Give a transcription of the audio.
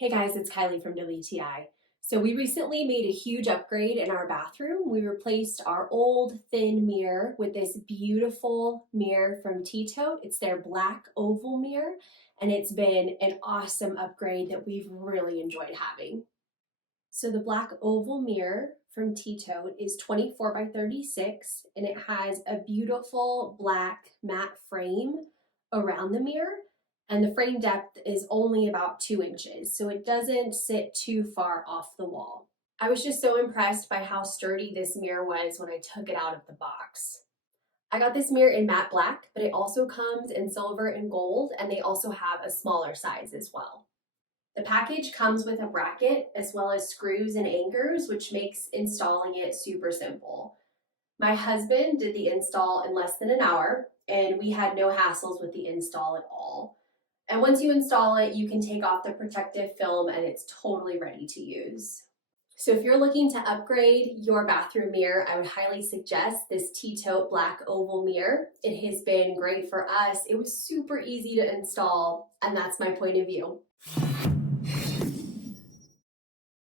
Hey guys, it's Kylie from WTI. So we recently made a huge upgrade in our bathroom. We replaced our old thin mirror with this beautiful mirror from TETOTE. It's their black oval mirror, and it's been an awesome upgrade that we've really enjoyed having. So the black oval mirror from TETOTE is 24 by 36, and it has a beautiful black matte frame around the mirror. And the frame depth is only about 2 inches, so it doesn't sit too far off the wall. I was just so impressed by how sturdy this mirror was when I took it out of the box. I got this mirror in matte black, but it also comes in silver and gold, and they also have a smaller size as well. The package comes with a bracket as well as screws and anchors, which makes installing it super simple. My husband did the install in less than an hour, and we had no hassles with the install at all. And once you install it, you can take off the protective film and it's totally ready to use. So if you're looking to upgrade your bathroom mirror, I would highly suggest this TETOTE black oval mirror. It has been great for us. It was super easy to install, and that's my point of view.